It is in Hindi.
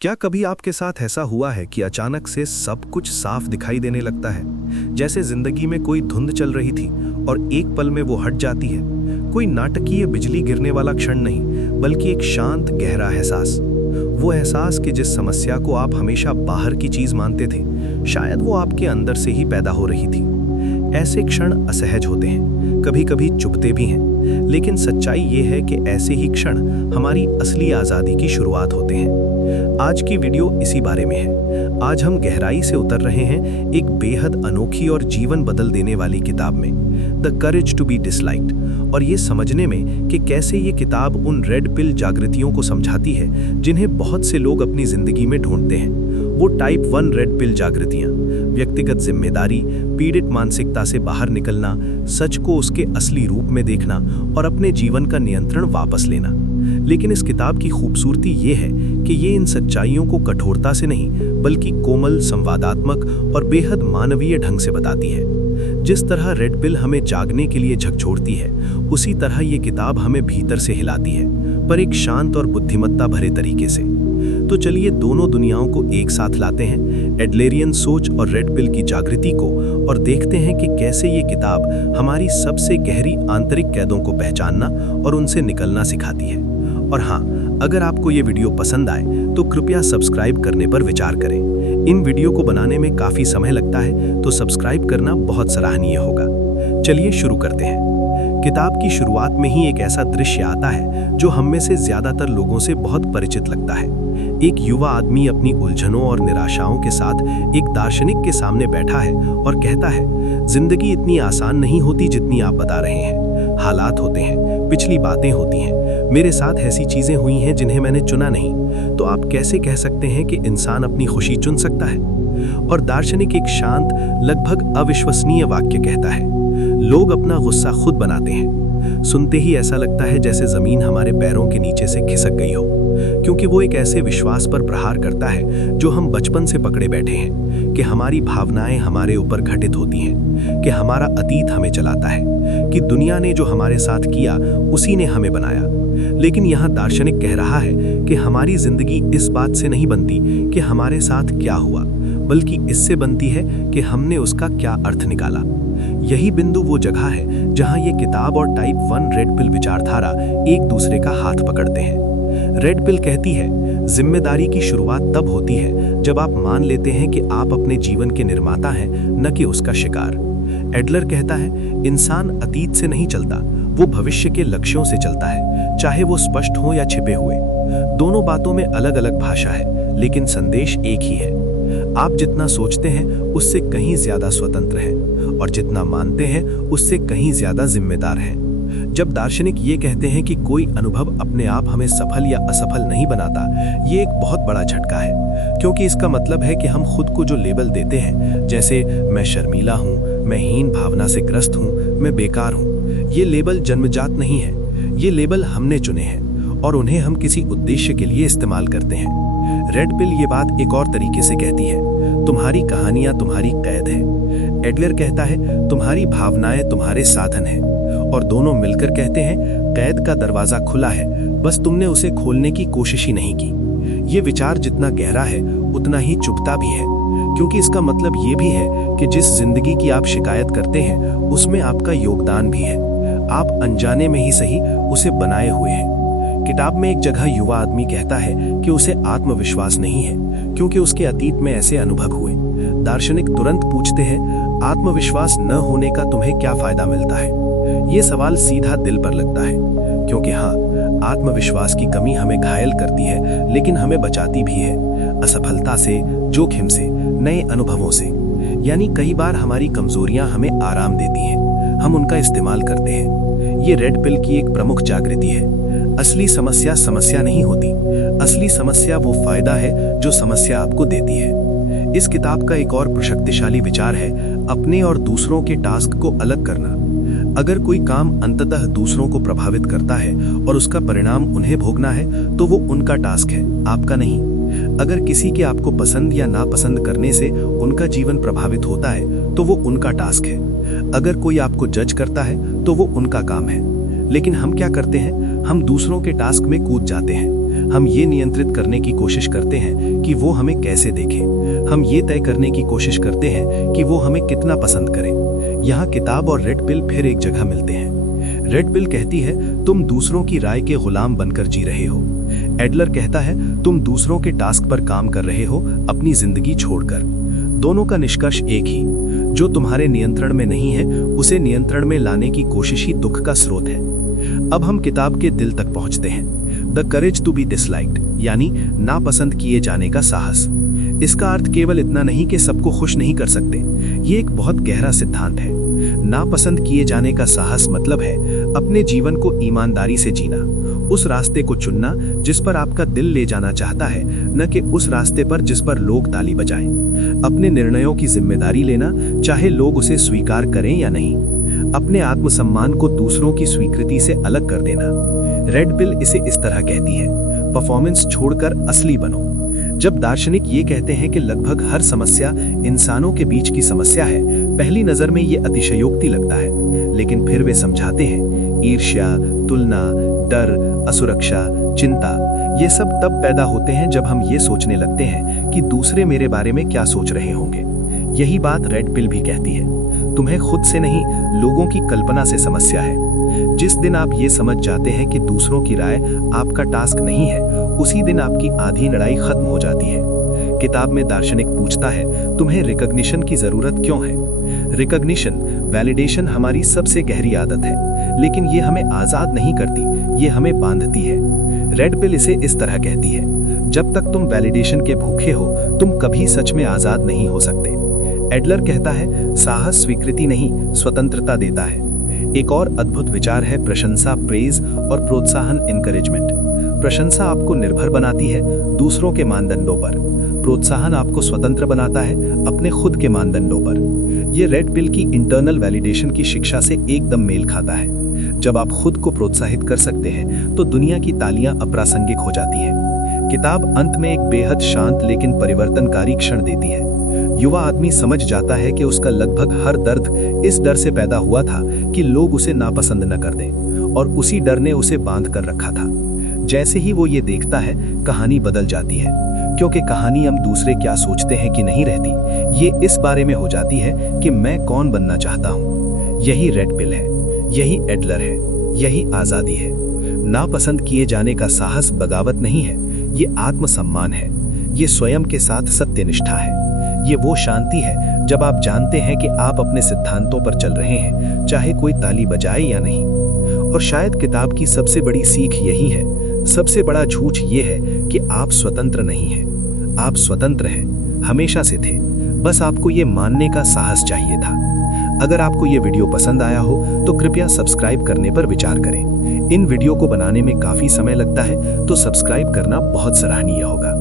क्या कभी आपके साथ ऐसा हुआ है कि अचानक से सब कुछ साफ दिखाई देने लगता है, जैसे जिंदगी में कोई धुंध चल रही थी और एक पल में वो हट जाती है? कोई नाटकीय बिजली गिरने वाला क्षण नहीं, बल्कि एक शांत गहरा एहसास। वो एहसास कि जिस समस्या को आप हमेशा बाहर की चीज मानते थे, शायद वो आपके अंदर से ही पैदा हो रही थी। ऐसे क्षण असहज होते हैं, कभी कभी चुभते भी हैं, लेकिन सच्चाई ये है कि ऐसे ही क्षण हमारी असली आज़ादी की शुरुआत होते हैं। आज की वीडियो इसी बारे में है। आज हम गहराई से उतर रहे हैं एक बेहद अनोखी और जीवन बदल देने वाली किताब में, the courage to be disliked, और ये समझने में कि कैसे ये किताब उन रेड पिल जागृतियों को समझाती है जिन्हें बहुत से लोग अपनी जिंदगी में ढूंढते हैं। वो टाइप 1 रेड पिल जागृतियां, व्यक्तिगत जिम्मेदारी, पीड़ित मानसिकता से बाहर निकलना, सच को उसके असली रूप में देखना और अपने जीवन का नियंत्रण वापस लेना। लेकिन इस किताब की खूबसूरती ये है कि ये इन सच्चाइयों को कठोरता से नहीं, बल्कि कोमल, संवादात्मक और बेहद मानवीय ढंग से बताती है। जिस तरह रेड पिल हमें जागने के लिए झकझोरती है, उसी तरह ये किताब हमें भीतर से हिलाती है, पर एक शांत और बुद्धिमत्ता भरे तरीके से। तो चलिए दोनों दुनियाओं को एक साथ लाते हैं, एडलेरियन सोच और रेड पिल की जागृति को, और देखते हैं कि कैसे ये किताब हमारी सबसे गहरी आंतरिक कैदों को पहचानना और उनसे निकलना सिखाती है। और हाँ, अगर आपको ये वीडियो पसंद आए तो कृपया सब्सक्राइब करने पर विचार करें। इन वीडियो को बनाने में काफी समय लगता है, तो सब्सक्राइब करना बहुत सराहनीय होगा। चलिए शुरू करते हैं। किताब की शुरुआत में ही एक ऐसा दृश्य आता है जो हम में से ज्यादातर लोगों से बहुत परिचित लगता है। एक युवा आदमी अपनी उलझनों और निराशाओं के साथ एक दार्शनिक के सामने बैठा है और कहता है, जिंदगी इतनी आसान नहीं होती जितनी आप बता रहे हैं। हालात होते हैं, पिछली बातें होती हैं, मेरे साथ ऐसी चीजें हुई हैं जिन्हें मैंने चुना नहीं। तो आप कैसे कह सकते हैं कि इंसान अपनी खुशी चुन सकता है? और दार्शनिक एक शांत, लगभग अविश्वसनीय वाक्य कहता है, लोग अपना गुस्सा खुद बनाते हैं। सुनते ही ऐसा लगता है जैसे जमीन हमारे पैरों के नीचे से खिसक गई हो, क्योंकि वो एक ऐसे विश्वास पर प्रहार करता है जो हम बचपन से पकड़े बैठे हैं, कि हमारी भावनाएं हमारे ऊपर घटित होती हैं, कि हमारा अतीत हमें चलाता है, कि दुनिया ने जो हमारे साथ किया उसी ने हमें बनाया। लेकिन यहाँ दार्शनिक कह रहा है कि हमारी जिंदगी इस बात से नहीं बनती कि हमारे साथ क्या हुआ, बल्कि इससे बनती है कि हमने उसका क्या अर्थ निकाला। यही बिंदु वो जगह है जहां ये किताब और टाइप 1 रेड पिल विचारधारा एक दूसरे का हाथ पकड़ते हैं। रेड पिल कहती है, जिम्मेदारी की शुरुआत तब होती है जब आप मान लेते हैं कि आप अपने जीवन के निर्माता हैं, न कि उसका शिकार। एडलर कहता है, इंसान अतीत से नहीं चलता, वो भविष्य के लक्ष्यों से चलता है, चाहे वो स्पष्ट हो या छिपे हुए। दोनों बातों में अलग अलग भाषा है, लेकिन संदेश एक ही है। आप जितना सोचते हैं उससे कहीं ज्यादा स्वतंत्र हैं, और जितना मानते हैं उससे कहीं ज्यादा जिम्मेदार हैं। जब दार्शनिक ये कहते हैं कि कोई अनुभव अपने आप हमें सफल या असफल नहीं बनाता, ये एक बहुत बड़ा झटका है, क्योंकि इसका मतलब है कि हम खुद को जो लेबल देते हैं, जैसे मैं शर्मीला हूँ, मैं हीन भावना से ग्रस्त हूँ, मैं बेकार हूँ, ये लेबल जन्मजात नहीं है। ये लेबल हमने चुने हैं और उन्हें हम किसी उद्देश्य के लिए इस्तेमाल करते हैं। रेड पिल ये बात एक और तरीके से कहती है, तुम्हारी कहानियां तुम्हारी कैद है। एडलर कहता है, तुम्हारी भावनाएं तुम्हारे साधन हैं, और दोनों मिलकर कहते हैं, कैद का दरवाजा खुला है, बस तुमने उसे खोलने की कोशिश ही नहीं की। ये विचार जितना गहरा है उतना ही चुभता भी है, क्योंकि इसका मतलब ये भी है कि जिस जिंदगी की आप शिकायत करते हैं उसमें आपका योगदान भी है। आप अनजाने में ही सही उसे बनाए हुए हैं। किताब में एक जगह युवा आदमी कहता है कि उसे आत्मविश्वास नहीं है, क्योंकि उसके अतीत में ऐसे अनुभव हुए। दार्शनिक तुरंत पूछते हैं, आत्मविश्वास न होने का तुम्हें क्या फायदा मिलता है? ये सवाल सीधा दिल पर लगता है, क्योंकि हाँ, आत्मविश्वास की कमी हमें घायल करती है, लेकिन हमें बचाती भी है, असफलता से, जोखिम से, नए अनुभवों से। यानी कई बार हमारी कमजोरियां हमें आराम देती हैं, हम उनका इस्तेमाल करते हैं। ये रेड पिल की एक प्रमुख जागृति है। असली समस्या समस्या नहीं होती, असली समस्या वो फायदा है जो समस्या आपको देती है। इस किताब का एक और शक्तिशाली विचार है, अपने और दूसरों के टास्क को अलग करना। अगर कोई काम अंततः दूसरों को प्रभावित करता है और उसका परिणाम उन्हें भोगना है, तो वो उनका टास्क है, आपका नहीं। अगर किसी के आपको पसंद या नापसंद करने से उनका जीवन प्रभावित होता है, तो वो उनका टास्क है। अगर कोई आपको जज करता है, तो वो उनका काम है। लेकिन हम क्या करते हैं, हम दूसरों के टास्क में कूद जाते हैं। हम ये नियंत्रित करने की कोशिश करते हैं कि वो हमें कैसे देखे। हम ये तय करने की कोशिश करते हैं कि वो हमें कितना पसंद करें। यहाँ किताब और रेड पिल फिर एक जगह मिलते हैं। रेड पिल कहती है तुम दूसरों की राय के गुलाम बनकर जी रहे हो। एडलर कहता है तुम दूसरों के टास्क पर काम कर रहे हो, अपनी जिंदगी छोड़कर। दोनों का निष्कर्ष एक ही, जो तुम्हारे नियंत्रण में नहीं है उसे नियंत्रण में लाने की कोशिश ही दुख का स्रोत है। अब हम किताब के दिल तक पहुंचते हैं। The courage to be disliked, यानी नापसंद किए जाने का साहस। इसका अर्थ केवल इतना नहीं कि सबको खुश नहीं कर सकते, ये एक बहुत गहरा सिद्धांत है। नापसंद किए जाने का साहस मतलब है अपने जीवन को ईमानदारी से जीना, उस रास्ते को चुनना जिस पर आपका दिल ले जाना चाहता है, न कि उस रास्ते पर जिस पर लोग ताली बजाएं। अपने निर्णयों की जिम्मेदारी लेना, चाहे लोग उसे स्वीकार करें या नहीं। अपने आत्मसम्मान को दूसरों की स्वीकृति से अलग कर देना। रेड पिल इसे इस तरह कहती है, परफॉर्मेंस छोड़कर असली बनो। जब दार्शनिक ये कहते हैं कि लगभग हर समस्या इंसानों के बीच की समस्या है, पहली नजर में ये अतिशयोक्ति लगता है, लेकिन फिर वे समझाते हैं ईर्ष्या, तुलना, डर, असुरक्षा, चिंता, ये सब तब पैदा होते हैं जब हम ये सोचने लगते हैं कि दूसरे मेरे बारे में क्या सोच रहे होंगे। यही बात रेड पिल भी कहती है, तुम्हें खुद से नहीं, लोगों की कल्पना से समस्या है। जिस दिन आप ये समझ जाते हैं कि दूसरों की राय आपका टास्क नहीं है, उसी दिन आपकी आधी लड़ाई खत्म हो जाती है। किताब में दार्शनिक पूछता है, तुम्हें रिकॉग्निशन की जरूरत क्यों है? रिकॉग्निशन, वैलिडेशन हमारी सबसे गहरी आदत है, लेकिन ये हमें आजाद नहीं करती, ये हमें बांधती है। रेड पिल इसे इस तरह कहती है, जब तक तुम वैलिडेशन के भूखे हो, तुम कभी सच में आजाद नहीं हो सकते। एडलर कहता है, साहस स्वीकृति नहीं, स्वतंत्रता देता है। एक और अद्भुत विचार है प्रशंसा, प्रेज, और प्रोत्साहन, इनकरेजमेंट। प्रशंसा आपको निर्भर बनाती है दूसरों के मानदंडों पर, प्रोत्साहन आपको स्वतंत्र बनाता है अपने खुद के मानदंडों पर। ये रेड पिल की इंटरनल वैलिडेशन की शिक्षा से एकदम मेल खाता है। जब आप खुद को प्रोत्साहित कर सकते हैं तो दुनिया की तालियां अप्रासंगिक हो जाती हैं। किताब अंत में एक बेहद शांत लेकिन परिवर्तनकारी क्षण देती है। युवा आदमी समझ जाता है कि उसका लगभग हर दर्द इस डर से पैदा हुआ था कि लोग उसे नापसंद न कर दें, और उसी डर ने उसे बांध कर रखा था। जैसे ही वो ये देखता है, कहानी बदल जाती है, क्योंकि कहानी हम दूसरे क्या सोचते हैं कि नहीं रहती, ये इस बारे में हो जाती है कि मैं कौन बनना चाहता हूँ। यही रेड पिल है, यही एडलर है, यही आजादी है। नापसंद किए जाने का साहस बगावत नहीं है, ये आत्मसम्मान है, ये स्वयं के साथ सत्यनिष्ठा है। ये वो शांति है जब आप जानते हैं कि आप अपने सिद्धांतों पर चल रहे हैं, चाहे कोई ताली बजाए या नहीं। और शायद किताब की सबसे बड़ी सीख यही है, सबसे बड़ा झूठ ये है कि आप स्वतंत्र नहीं हैं। आप स्वतंत्र हैं, हमेशा से थे, बस आपको ये मानने का साहस चाहिए था। अगर आपको ये वीडियो पसंद आया हो तो कृपया सब्सक्राइब करने पर विचार करें। इन वीडियो को बनाने में काफी समय लगता है, तो सब्सक्राइब करना बहुत सराहनीय होगा।